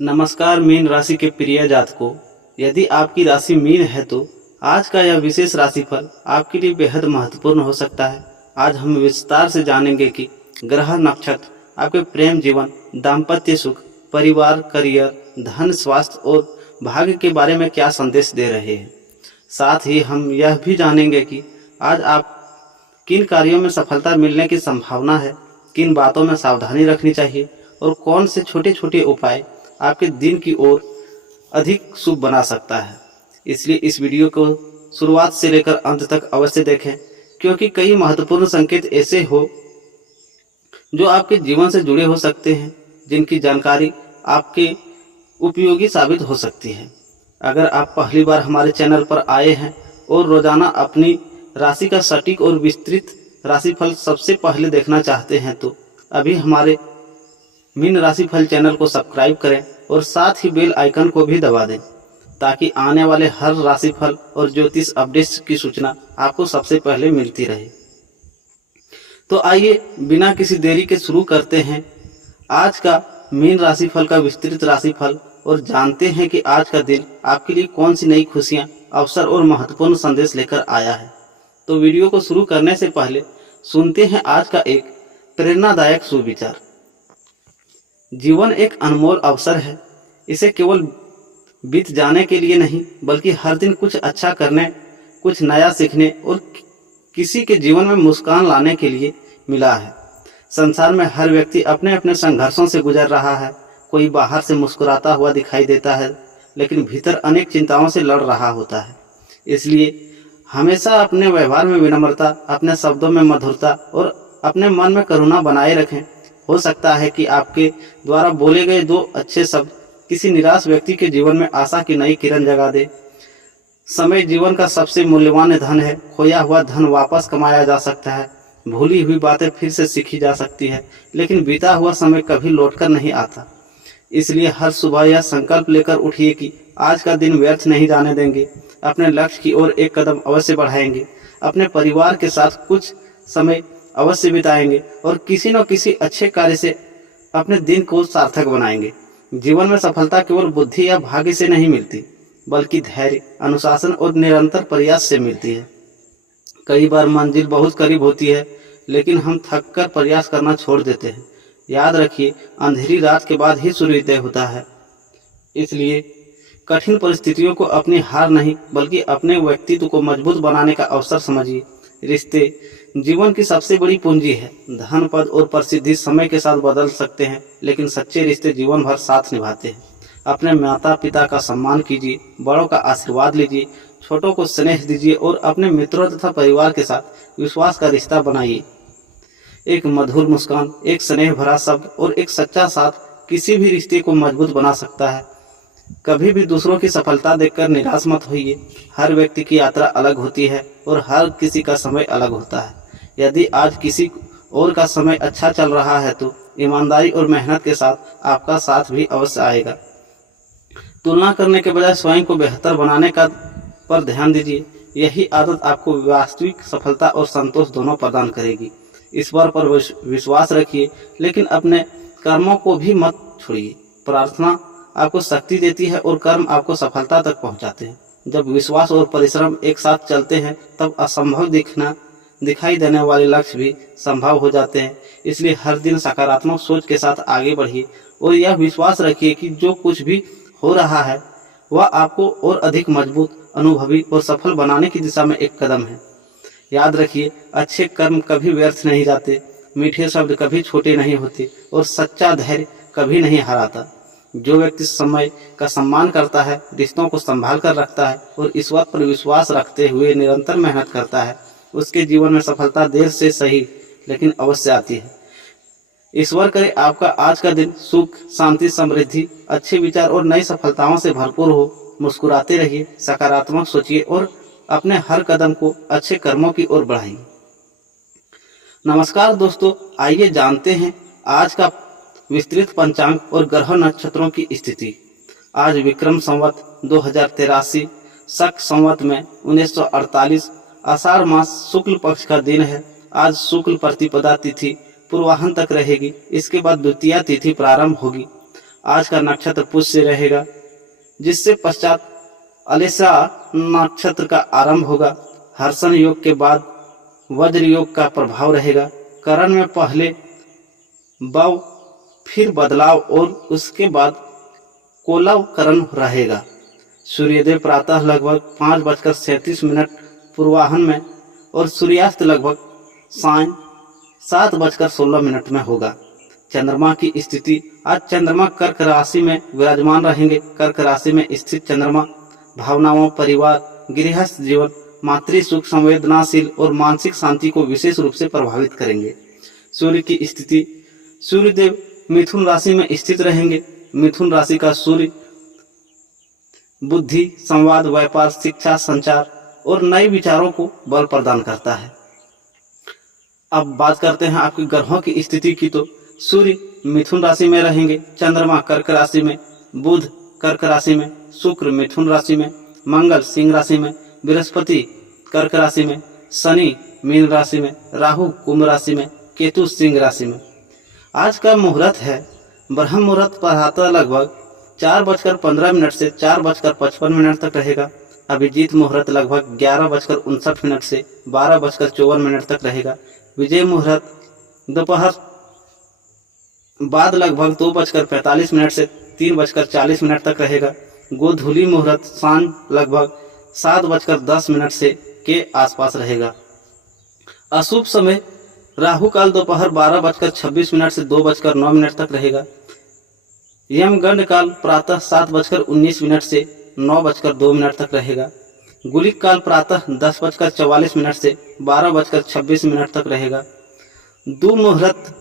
नमस्कार मीन राशि के प्रिय जातकों, यदि आपकी राशि मीन है तो आज का यह विशेष राशिफल आपके लिए बेहद महत्वपूर्ण हो सकता है। आज हम विस्तार से जानेंगे कि ग्रह नक्षत्र आपके प्रेम जीवन, दाम्पत्य सुख, परिवार, करियर, धन, स्वास्थ्य और भाग्य के बारे में क्या संदेश दे रहे हैं। साथ ही हम यह भी जानेंगे कि आज आप किन कार्यों में सफलता मिलने की संभावना है, किन बातों में सावधानी रखनी चाहिए और कौन से छोटे छोटे उपाय आपके दिन की ओर अधिक शुभ बना सकता है। इसलिए इस वीडियो को शुरुआत से लेकर अंत तक अवश्य देखें, क्योंकि कई महत्वपूर्ण संकेत ऐसे हो जो आपके जीवन से जुड़े हो सकते हैं, जिनकी जानकारी आपके उपयोगी साबित हो सकती है। अगर आप पहली बार हमारे चैनल पर आए हैं और रोजाना अपनी राशि का सटीक और विस्तृत राशिफल सबसे पहले देखना चाहते हैं तो अभी हमारे मीन राशिफल चैनल को सब्सक्राइब करें और साथ ही बेल आइकन को भी दबा दें, ताकि आने वाले हर राशिफल और ज्योतिष अपडेट्स की सूचना आपको सबसे पहले मिलती रहे। तो आइए बिना किसी देरी के शुरू करते हैं आज का मीन राशिफल का विस्तृत राशिफल और जानते हैं कि आज का दिन आपके लिए कौन सी नई खुशियां, अवसर और महत्वपूर्ण संदेश लेकर आया है। तो वीडियो को शुरू करने से पहले सुनते हैं आज का एक प्रेरणादायक सुविचार। जीवन एक अनमोल अवसर है। इसे केवल बीत जाने के लिए नहीं, बल्कि हर दिन कुछ अच्छा करने, कुछ नया सीखने और किसी के जीवन में मुस्कान लाने के लिए मिला है। संसार में हर व्यक्ति अपने अपने संघर्षों से गुजर रहा है। कोई बाहर से मुस्कुराता हुआ दिखाई देता है, लेकिन भीतर अनेक चिंताओं से लड़ रहा होता है। इसलिए हमेशा अपने व्यवहार में विनम्रता, अपने शब्दों में मधुरता और अपने मन में करुणा बनाए रखें। हो सकता है कि आपके द्वारा बोले गए दो अच्छे शब्द किसी निराश व्यक्ति के जीवन में आशा की नई किरण जगा दे। समय जीवन का सबसे मूल्यवान धन है। खोया हुआ धन वापस कमाया जा सकता है, भूली हुई बातें फिर से सीखी जा सकती है, लेकिन बीता हुआ समय कभी लौटकर नहीं आता। इसलिए हर सुबह यह संकल्प लेकर उठिए कि आज का दिन व्यर्थ नहीं जाने देंगे। अपने लक्ष्य की ओर एक कदम अवश्य बढ़ाएंगे, अपने परिवार के साथ कुछ समय अवश्य बिताएंगे और किसी न किसी अच्छे कार्य से अपने दिन को सार्थक बनाएंगे। जीवन में सफलता केवल बुद्धि या भाग्य से नहीं मिलती, बल्कि धैर्य, अनुशासन और निरंतर प्रयास से मिलती है। कई बार मंजिल बहुत करीब होती है, लेकिन हम थक कर प्रयास करना छोड़ देते हैं। याद रखिए, अंधेरी रात के बाद ही सूर्योदय होता है। इसलिए कठिन परिस्थितियों को अपनी हार नहीं, बल्कि अपने व्यक्तित्व को मजबूत बनाने का अवसर समझिए। रिश्ते जीवन की सबसे बड़ी पूंजी है। धन, पद और प्रसिद्धि समय के साथ बदल सकते हैं, लेकिन सच्चे रिश्ते जीवन भर साथ निभाते हैं। अपने माता पिता का सम्मान कीजिए, बड़ों का आशीर्वाद लीजिए, छोटों को स्नेह दीजिए और अपने मित्रों तथा परिवार के साथ विश्वास का रिश्ता बनाइए। एक मधुर मुस्कान, एक स्नेह भरा शब्द और एक सच्चा साथ किसी भी रिश्ते को मजबूत बना सकता है। कभी भी दूसरों की सफलता देखकर निराश मत होइए। हर व्यक्ति की यात्रा अलग होती है और हर किसी का समय अलग होता है। यदि आज किसी और का समय अच्छा चल रहा है तो ईमानदारी और मेहनत के साथ आपका साथ भी अवश्य आएगा। तुलना करने के बजाय स्वयं को बेहतर बनाने का पर ध्यान दीजिए। यही आदत आपको वास्तविक सफलता और संतोष दोनों प्रदान करेगी। ईश्वर पर विश्वास रखिए, लेकिन अपने कर्मों को भी मत छोड़िए। प्रार्थना आपको शक्ति देती है और कर्म आपको सफलता तक पहुंचाते हैं। जब विश्वास और परिश्रम एक साथ चलते हैं, तब असंभव दिखाई देने वाले लक्ष्य भी संभव हो जाते हैं। इसलिए हर दिन सकारात्मक सोच के साथ आगे बढ़िए और यह विश्वास रखिए कि जो कुछ भी हो रहा है वह आपको और अधिक मजबूत, अनुभवी और सफल बनाने की दिशा में एक कदम है। याद रखिए, अच्छे कर्म कभी व्यर्थ नहीं जाते, मीठे शब्द कभी छोटे नहीं होते और सच्चा धैर्य कभी नहीं हारता। जो व्यक्ति समय का सम्मान करता है, रिश्तों को संभाल कर रखता है और ईश्वर पर विश्वास रखते हुए निरंतर मेहनत करता है, उसके जीवन में सफलता देर से सही लेकिन अवश्य आती है। ईश्वर करे आपका आज का दिन सुख, शांति, समृद्धि, अच्छे विचार और नई सफलताओं से भरपूर हो। मुस्कुराते रहिए, सकारात्मक सोचिए और अपने हर कदम को अच्छे कर्मों की ओर बढ़ाइए। नमस्कार दोस्तों, आइए जानते हैं आज का विस्तृत पंचांग और ग्रह नक्षत्रों की स्थिति। आज विक्रम संवत 2083 शक संवत में 1948 आषाढ़ मास शुक्ल पक्ष का दिन है। आज शुक्ल प्रतिपदा तिथि पूर्वाहन तक रहेगी। इसके बाद द्वितीया तिथि प्रारंभ होगी। आज का नक्षत्र पुष्य रहेगा, जिससे पश्चात अलेसा नक्षत्र का आरंभ होगा। हर्षण योग के बाद वज्र योग का प्रभाव रहेगा। करण में पहले बव, फिर बदलाव और उसके बाद कोलव करण रहेगा। सूर्योदय प्रातः लगभग 5:37 पूर्वाह्न में और सूर्यास्त लगभग साय 7:16 में होगा। चंद्रमा की स्थिति, आज चंद्रमा कर्क राशि में विराजमान रहेंगे। कर्क राशि में स्थित चंद्रमा भावनाओं, परिवार, गृहस्थ जीवन, मातृ सुख, संवेदनाशील और मानसिक शांति को विशेष रूप से प्रभावित करेंगे। सूर्य की स्थिति, सूर्यदेव मिथुन राशि में स्थित रहेंगे। मिथुन राशि का सूर्य बुद्धि, संवाद, व्यापार, शिक्षा, संचार और नए विचारों को बल प्रदान करता है। अब बात करते हैं आपके ग्रहों की स्थिति की। तो सूर्य मिथुन राशि में रहेंगे, चंद्रमा कर्क राशि में, बुध कर्क राशि में, शुक्र मिथुन राशि में, मंगल सिंह राशि में, बृहस्पति कर्क राशि में, शनि मीन राशि में, राहु कुंभ राशि में, केतु सिंह राशि में। आज का मुहूर्त है ब्रह्म मुहूर्त प्रातः लगभग 4:15 से 4:55 तक रहेगा। अभिजीत मुहूर्त लगभग 11:59 से 12:54 तक रहेगा। विजय मुहूर्त दोपहर बाद लगभग 2:45 से 3:40 तक रहेगा। गोधूली मुहूर्त सांझ लगभग 7:10 से के आसपास रहेगा। अशुभ समय राहु काल दोपहर 12:26 से 2:09 तक रहेगा। यमगंड काल प्रातः 7:19 से 9:02 तक रहेगा। गुलिक काल प्रातः 10:44 से 12:26 तक रहेगा। दो मुहूर्त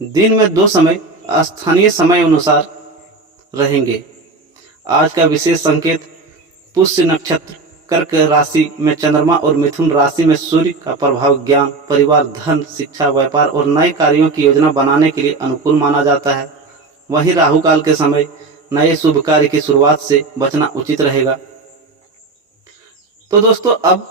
दिन में 2 समय स्थानीय समय अनुसार रहेंगे। आज का विशेष संकेत पुष्य नक्षत्र, कर्क राशि में चंद्रमा और मिथुन राशि में सूर्य का प्रभाव ज्ञान, परिवार, धन, शिक्षा, व्यापार और नए कार्यों की योजना बनाने के लिए अनुकूल माना जाता है। वहीं राहु काल के समय नए शुभ कार्य की शुरुआत से बचना उचित रहेगा। तो दोस्तों, अब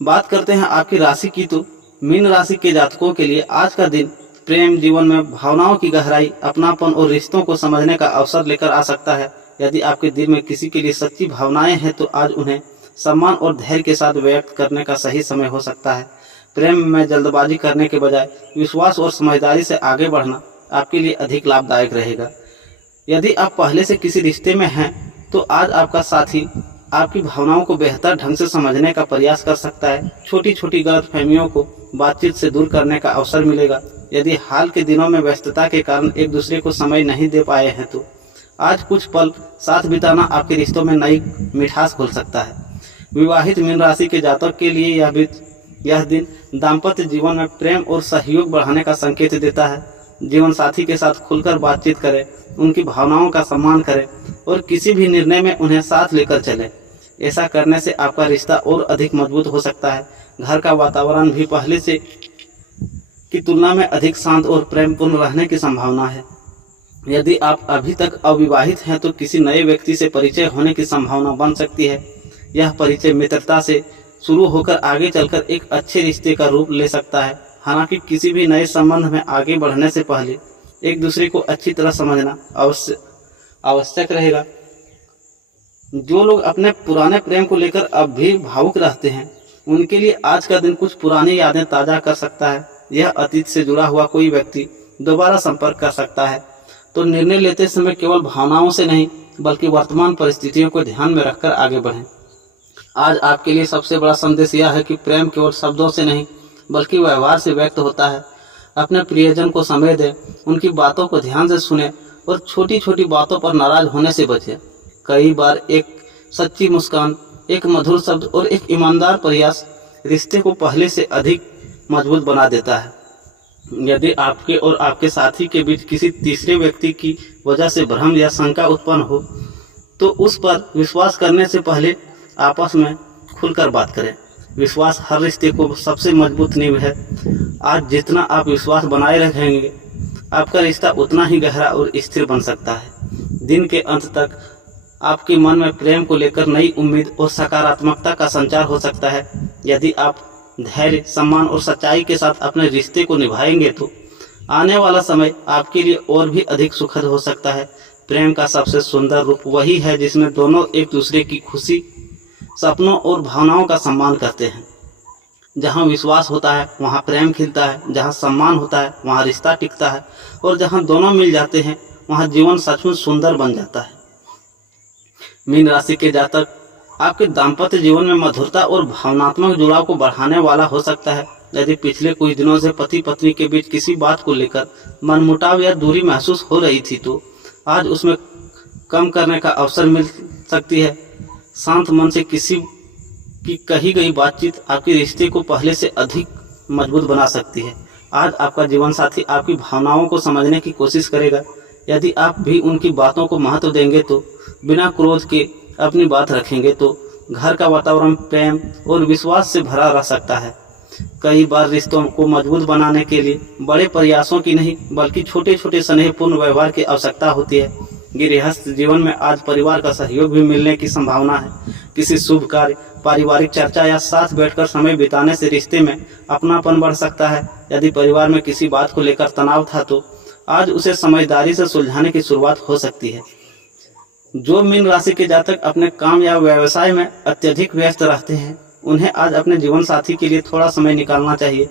बात करते हैं आपकी राशि की। तो मीन राशि के जातकों के लिए आज का दिन प्रेम जीवन में भावनाओं की गहराई, अपनापन और रिश्तों को समझने का अवसर लेकर आ सकता है। यदि आपके दिल में किसी के लिए सच्ची भावनाएं हैं तो आज उन्हें सम्मान और धैर्य के साथ व्यक्त करने का सही समय हो सकता है। प्रेम में जल्दबाजी करने के बजाय विश्वास और समझदारी से आगे बढ़ना आपके लिए अधिक लाभदायक रहेगा। यदि आप पहले से किसी रिश्ते में हैं तो आज आपका साथी आपकी भावनाओं को बेहतर ढंग से समझने का प्रयास कर सकता है। छोटी छोटी गलतफहमियों को बातचीत से दूर करने का अवसर मिलेगा। यदि हाल के दिनों में व्यस्तता के कारण एक दूसरे को समय नहीं दे पाए हैं तो आज कुछ पल साथ बिताना आपके रिश्तों में नई मिठास खोल सकता है। विवाहित मीन राशि के जातक के लिए यह दिन दाम्पत्य जीवन में प्रेम और सहयोग बढ़ाने का संकेत देता है। जीवन साथी के साथ खुलकर बातचीत करें, उनकी भावनाओं का सम्मान करें और किसी भी निर्णय में उन्हें साथ लेकर चलें। ऐसा करने से आपका रिश्ता और अधिक मजबूत हो सकता है। घर का वातावरण भी पहले से की तुलना में अधिक शांत और प्रेमपूर्ण रहने की संभावना है। यदि आप अभी तक अविवाहित हैं तो किसी नए व्यक्ति से परिचय होने की संभावना बन सकती है। यह परिचय मित्रता से शुरू होकर आगे चलकर एक अच्छे रिश्ते का रूप ले सकता है। हालांकि किसी भी नए संबंध में आगे बढ़ने से पहले एक दूसरे को अच्छी तरह समझना आवश्यक रहेगा। जो लोग अपने पुराने प्रेम को लेकर अब भी भावुक रहते हैं उनके लिए आज का दिन कुछ पुरानी यादें ताज़ा कर सकता है। यह अतीत से जुड़ा हुआ कोई व्यक्ति दोबारा संपर्क कर सकता है। तो निर्णय लेते समय केवल भावनाओं से नहीं बल्कि वर्तमान परिस्थितियों को ध्यान में रखकर आगे बढ़ें। आज आपके लिए सबसे बड़ा संदेश यह है कि प्रेम केवल शब्दों से नहीं बल्कि व्यवहार से व्यक्त होता है। अपने प्रियजन को समय दें, उनकी बातों को ध्यान से सुनें और छोटी छोटी बातों पर नाराज होने से बचें। कई बार एक सच्ची मुस्कान, एक मधुर शब्द और एक ईमानदार प्रयास रिश्ते को पहले से अधिक मजबूत बना देता है। यदि आपके और आपके साथी के बीच किसी तीसरे व्यक्ति की वजह से भ्रम या शंका उत्पन्न हो तो उस पर विश्वास करने से पहले आपस में खुलकर बात करें। विश्वास हर रिश्ते को सबसे मजबूत नींव है। आज जितना आप विश्वास बनाए रखेंगे आपका रिश्ता उतना ही गहरा और स्थिर बन सकता है। दिन के अंत तक आपके मन में प्रेम को लेकर नई उम्मीद और सकारात्मकता का संचार हो सकता है। यदि आप धैर्य, सम्मान और सच्चाई के साथ अपने रिश्ते को निभाएंगे तो आने वाला समय आपके लिए और भी अधिक सुखद हो सकता है। प्रेम का सबसे सुंदर रूप वही है जिसमें दोनों एक दूसरे की खुशी, सपनों और भावनाओं का सम्मान करते हैं। जहाँ विश्वास होता है वहाँ प्रेम खिलता है, जहाँ सम्मान होता है वहाँ रिश्ता टिकता है, और जहाँ दोनों मिल जाते हैं वहाँ जीवन सचमुच सुंदर बन जाता है। मीन राशि के जातक, आपके दाम्पत्य जीवन में मधुरता और भावनात्मक जुड़ाव को बढ़ाने वाला हो सकता है। यदि पिछले कुछ दिनों से पति पत्नी के बीच किसी बात को लेकर मनमुटाव या दूरी महसूस हो रही थी तो आज उसमें कम करने का अवसर मिल सकती है। शांत मन से किसी की कही गई बातचीत आपके रिश्ते को पहले से अधिक मजबूत बना सकती है। आज आपका जीवन साथी आपकी भावनाओं को समझने की कोशिश करेगा। यदि आप भी उनकी बातों को महत्व देंगे तो बिना क्रोध के अपनी बात रखेंगे तो घर का वातावरण प्रेम और विश्वास से भरा रह सकता है। कई बार रिश्तों को मजबूत बनाने के लिए बड़े प्रयासों की नहीं बल्कि छोटे छोटे स्नेहपूर्ण व्यवहार की आवश्यकता होती है। गृहस्थ जीवन में आज परिवार का सहयोग भी मिलने की संभावना है। किसी शुभ कार्य, पारिवारिक चर्चा या साथ बैठकर समय बिताने से रिश्ते में अपनापन बढ़ सकता है। यदि परिवार में किसी बात को लेकर तनाव था तो आज उसे समझदारी से सुलझाने की शुरुआत हो सकती है। जो मीन राशि के जातक अपने काम या व्यवसाय में अत्यधिक व्यस्त रहते हैं उन्हें आज अपने जीवन साथी के लिए थोड़ा समय निकालना चाहिए।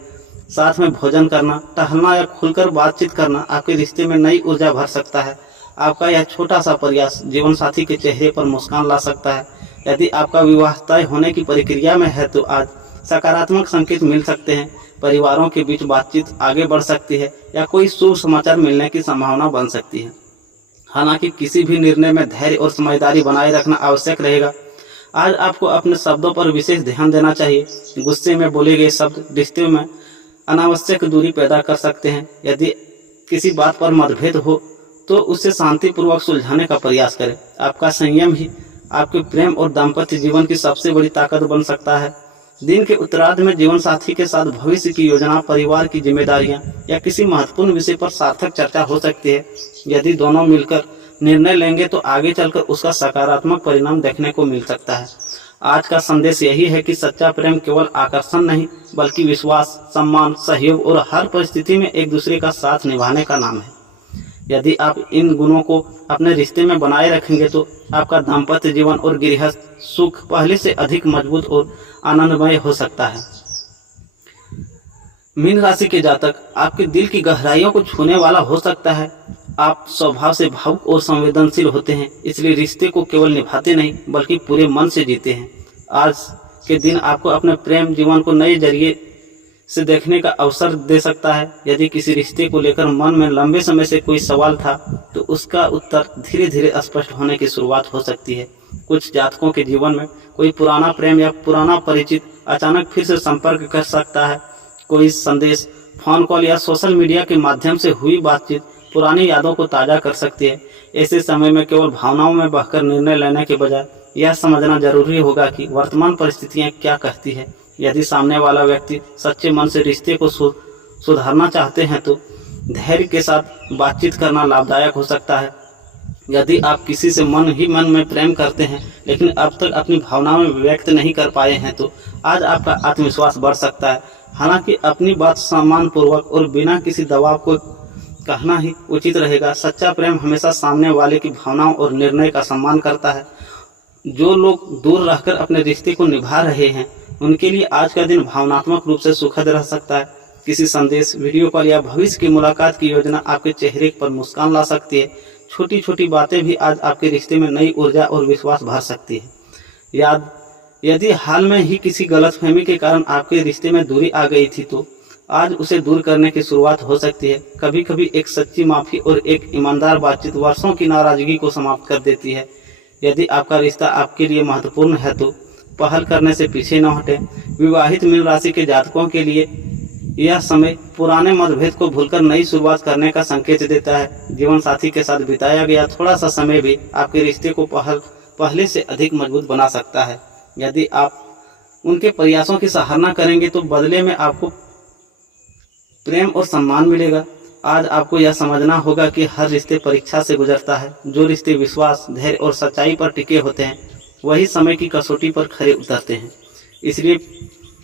साथ में भोजन करना, टहलना या खुलकर बातचीत करना आपके रिश्ते में नई ऊर्जा भर सकता है। आपका यह छोटा सा प्रयास जीवन साथी के चेहरे पर मुस्कान ला सकता है। यदि आपका विवाह तय होने की प्रक्रिया में है तो आज सकारात्मक संकेत मिल सकते हैं। परिवारों के बीच बातचीत आगे बढ़ सकती है या कोई शुभ समाचार मिलने की संभावना बन सकती है। हालांकि किसी भी निर्णय में धैर्य और समझदारी बनाए रखना आवश्यक रहेगा। आज आपको अपने शब्दों पर विशेष ध्यान देना चाहिए। गुस्से में बोले गए शब्द रिश्ते में अनावश्यक दूरी पैदा कर सकते हैं। यदि किसी बात पर मतभेद हो तो उसे शांतिपूर्वक सुलझाने का प्रयास करें। आपका संयम ही आपके प्रेम और दाम्पत्य जीवन की सबसे बड़ी ताकत बन सकता है। दिन के उत्तरार्ध में जीवन साथी के साथ भविष्य की योजना, परिवार की जिम्मेदारियां या किसी महत्वपूर्ण विषय पर सार्थक चर्चा हो सकती है। यदि दोनों मिलकर निर्णय लेंगे तो आगे चलकर उसका सकारात्मक परिणाम देखने को मिल सकता है। आज का संदेश यही है कि सच्चा प्रेम केवल आकर्षण नहीं बल्कि विश्वास, सम्मान, सहयोग और हर परिस्थिति में एक दूसरे का साथ निभाने का नाम है। यदि आप इन गुणों को अपने रिश्ते में बनाए रखेंगे तो आपका दाम्पत्य जीवन और गृहस्थ सुख पहले से अधिक मजबूत और आनंदमय हो सकता है। मीन राशि के जातक, आपके दिल की गहराइयों को छूने वाला हो सकता है। आप स्वभाव से भावुक और संवेदनशील होते हैं, इसलिए रिश्ते को केवल निभाते नहीं बल्कि पूरे मन से जीते हैं। आज के दिन आपको अपने प्रेम जीवन को नए जरिए से देखने का अवसर दे सकता है। यदि किसी रिश्ते को लेकर मन में लंबे समय से कोई सवाल था तो उसका उत्तर धीरे धीरे स्पष्ट होने की शुरुआत हो सकती है। कुछ जातकों के जीवन में कोई पुराना प्रेम या पुराना परिचित अचानक फिर से संपर्क कर सकता है। कोई संदेश, फोन कॉल या सोशल मीडिया के माध्यम से हुई बातचीत पुरानी यादों को ताज़ा कर सकती है। ऐसे समय में केवल भावनाओं में बहकर निर्णय लेने के बजाय यह समझना जरूरी होगा कि वर्तमान परिस्थितियां क्या कहती है। यदि सामने वाला व्यक्ति सच्चे मन से रिश्ते को सुधारना चाहते हैं तो धैर्य के साथ बातचीत करना लाभदायक हो सकता है। यदि आप किसी से मन ही मन में प्रेम करते हैं लेकिन अब तक अपनी भावनाओं में व्यक्त नहीं कर पाए हैं तो आज आपका आत्मविश्वास बढ़ सकता है। हालांकि अपनी बात सम्मानपूर्वक और बिना किसी दबाव को कहना ही उचित रहेगा। सच्चा प्रेम हमेशा सामने वाले की भावनाओं और निर्णय का सम्मान करता है। जो लोग दूर रहकर अपने रिश्ते को निभा रहे हैं उनके लिए आज का दिन भावनात्मक रूप से सुखद रह सकता है। किसी संदेश, वीडियो कॉल या भविष्य की मुलाकात की योजना आपके चेहरे पर मुस्कान ला सकती है। छोटी छोटी बातें भी आज आपके रिश्ते में नई ऊर्जा और विश्वास भर सकती है। यदि हाल में ही किसी गलतफहमी के कारण आपके रिश्ते में दूरी आ गई थी तो आज उसे दूर करने की शुरुआत हो सकती है। कभी कभी एक सच्ची माफी और एक ईमानदार बातचीत वर्षों की नाराजगी को समाप्त कर देती है। यदि आपका रिश्ता आपके लिए महत्वपूर्ण है तो पहल करने से पीछे न हटें। विवाहित मीन राशि के जातकों के लिए यह समय पुराने मतभेद को भूलकर नई शुरुआत करने का संकेत देता है। जीवन साथी के साथ बिताया गया थोड़ा सा समय भी आपके रिश्ते को पहले से अधिक मजबूत बना सकता है। यदि आप उनके प्रयासों की सराहना करेंगे तो बदले में आपको प्रेम और सम्मान मिलेगा। आज आपको यह समझना होगा कि हर रिश्ते परीक्षा से गुजरता है। जो रिश्ते विश्वास, धैर्य और सच्चाई पर टिके होते हैं वही समय की कसौटी पर खरे उतरते हैं। इसलिए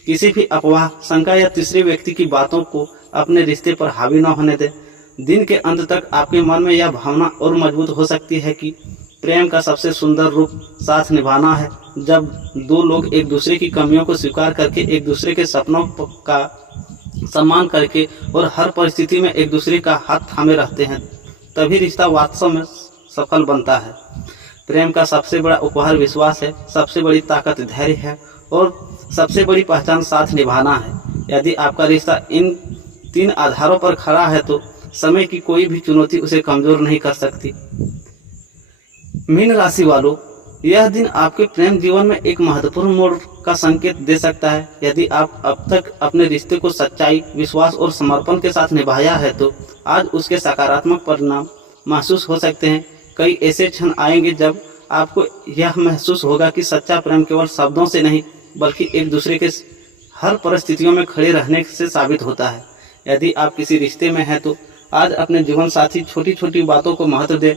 किसी भी अफवाह, शंका या तीसरे व्यक्ति की बातों को अपने रिश्ते पर हावी न होने दें। दिन के अंत तक आपके मन में यह भावना और मजबूत हो सकती है कि प्रेम का सबसे सुंदर रूप साथ निभाना है, जब दो लोग एक दूसरे की कमियों को स्वीकार करके, एक दूसरे के सपनों का सम्मान करके और हर परिस्थिति में एक दूसरे का हाथ थामे रहते हैं, तभी रिश्ता वास्तव में सफल बनता है। प्रेम का सबसे बड़ा उपहार विश्वास है, सबसे बड़ी ताकत धैर्य है और सबसे बड़ी पहचान साथ निभाना है। यदि आपका रिश्ता इन 3 आधारों पर खड़ा है तो समय की कोई भी चुनौती उसे कमजोर नहीं कर सकती। मीन राशि वालों, यह दिन आपके प्रेम जीवन में एक महत्वपूर्ण मोड़ का संकेत दे सकता है। यदि आप अब तक अपने रिश्ते को सच्चाई, विश्वास और समर्पण के साथ निभाया है तो आज उसके सकारात्मक परिणाम महसूस हो सकते हैं। कई ऐसे क्षण आएंगे जब आपको यह महसूस होगा कि सच्चा प्रेम केवल शब्दों से नहीं बल्कि एक दूसरे के हर परिस्थितियों में खड़े रहने से साबित होता है। यदि आप किसी रिश्ते में हैं तो आज अपने जीवन साथी छोटी छोटी बातों को महत्व दे।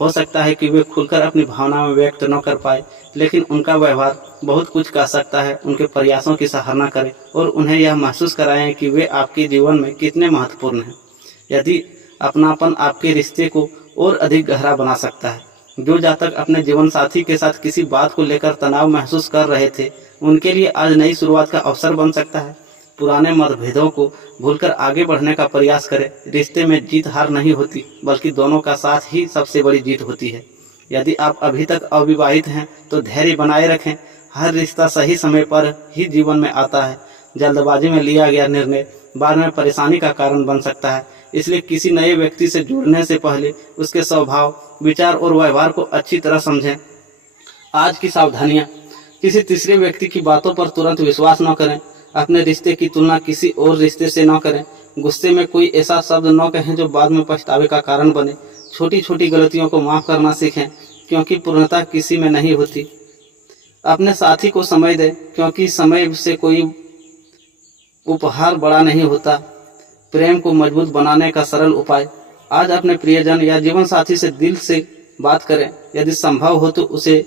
हो सकता है कि वे खुलकर अपनी भावनाएं व्यक्त न कर पाए, लेकिन उनका व्यवहार बहुत कुछ कह सकता है। उनके प्रयासों की सराहना करें और उन्हें यह महसूस कराएं कि वे आपके जीवन में कितने महत्वपूर्ण हैं। यदि अपनापन आपके रिश्ते को और अधिक गहरा बना सकता है। जो जब तक अपने जीवन साथी के साथ किसी बात को लेकर तनाव महसूस कर रहे थे, उनके लिए आज नई शुरुआत का अवसर बन सकता है। पुराने मतभेदों को भूलकर आगे बढ़ने का प्रयास करें। रिश्ते में जीत हार नहीं होती, बल्कि दोनों का साथ ही सबसे बड़ी जीत होती है। यदि आप अभी तक अविवाहित हैं तो धैर्य बनाए रखें। हर रिश्ता सही समय पर ही जीवन में आता है। जल्दबाजी में लिया गया निर्णय बाद में परेशानी का कारण बन सकता है। इसलिए किसी नए व्यक्ति से जुड़ने से पहले उसके स्वभाव, विचार और व्यवहार को अच्छी तरह समझें। आज की सावधानियां: किसी तीसरे व्यक्ति की बातों पर तुरंत विश्वास न करें। अपने रिश्ते की तुलना किसी और रिश्ते से न करें। गुस्से में कोई ऐसा शब्द न कहें जो बाद में पछतावे का कारण बने। छोटी छोटी गलतियों को माफ करना सीखें, क्योंकि पूर्णता किसी में नहीं होती। अपने साथी को समय दें, क्योंकि समय से कोई उपहार बड़ा नहीं होता। प्रेम को मजबूत बनाने का सरल उपाय: आज अपने प्रियजन या जीवन साथी से दिल से बात करें। यदि संभव हो तो उसे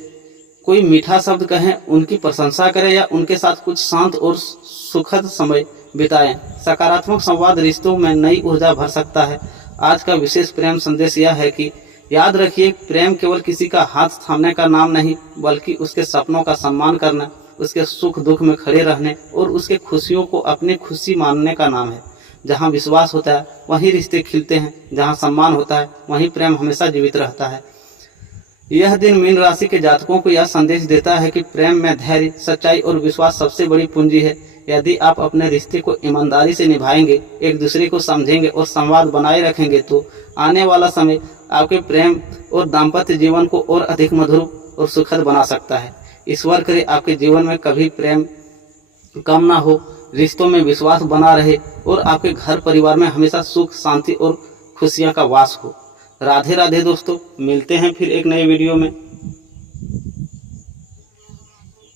कोई मीठा शब्द कहें, उनकी प्रशंसा करें या उनके साथ कुछ शांत और सुखद समय बिताएं। सकारात्मक संवाद रिश्तों में नई ऊर्जा भर सकता है। आज का विशेष प्रेम संदेश यह है कि याद रखिए, प्रेम केवल किसी का हाथ थामने का नाम नहीं, बल्कि उसके सपनों का सम्मान करना, उसके सुख दुख में खड़े रहने और उसके खुशियों को अपनी खुशी मानने का नाम है। जहाँ विश्वास होता है वहीं रिश्ते खिलते हैं। जहाँ सम्मान होता है वहीं प्रेम हमेशा जीवित रहता है। यह दिन मीन राशि के जातकों को यह संदेश देता है कि प्रेम में धैर्य, सच्चाई और विश्वास सबसे बड़ी पूंजी है। यदि आप अपने रिश्ते को ईमानदारी से निभाएंगे, एक दूसरे को समझेंगे और संवाद बनाए रखेंगे तो आने वाला समय आपके प्रेम और दाम्पत्य जीवन को और अधिक मधुर और सुखद बना सकता है। ईश्वर करे आपके जीवन में कभी प्रेम कम ना हो, रिश्तों में विश्वास बना रहे और आपके घर परिवार में हमेशा सुख, शांति और खुशियां का वास हो। राधे राधे दोस्तों, मिलते हैं फिर एक नए वीडियो में।